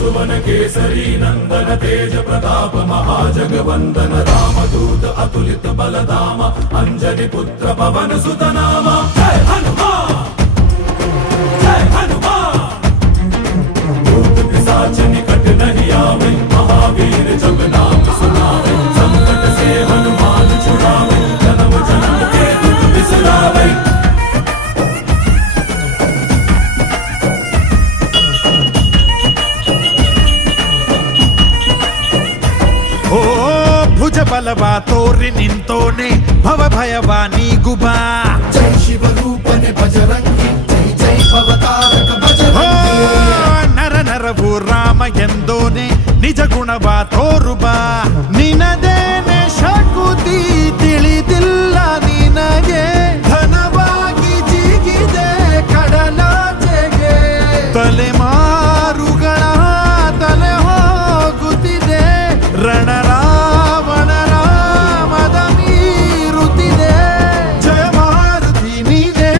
सुवन केसरी नंदन तेज प्रताप महाजगवंदन रामदूत अतुलित बलधाम अंजनी पुत्र पवन सुत नाम जय हनुमान जय हनुमान भूत पिशाच निकट नहीं आवे महावीर जब नाम सुनावे संकट से हनुमान छुड़ावे जन्म जन्म के दुख बिसरावे। ಓ ಭುಜ ಬಲವ ತೋರಿ ನಿಂತೋನೆ ಭವ ಭಯವ ನೀಗುಬಾ ಜೈ ಶಿವರೂಪನೆ ಬಜರಂಗಿ ಜೈ ಜೈ ಭವತಾರಕ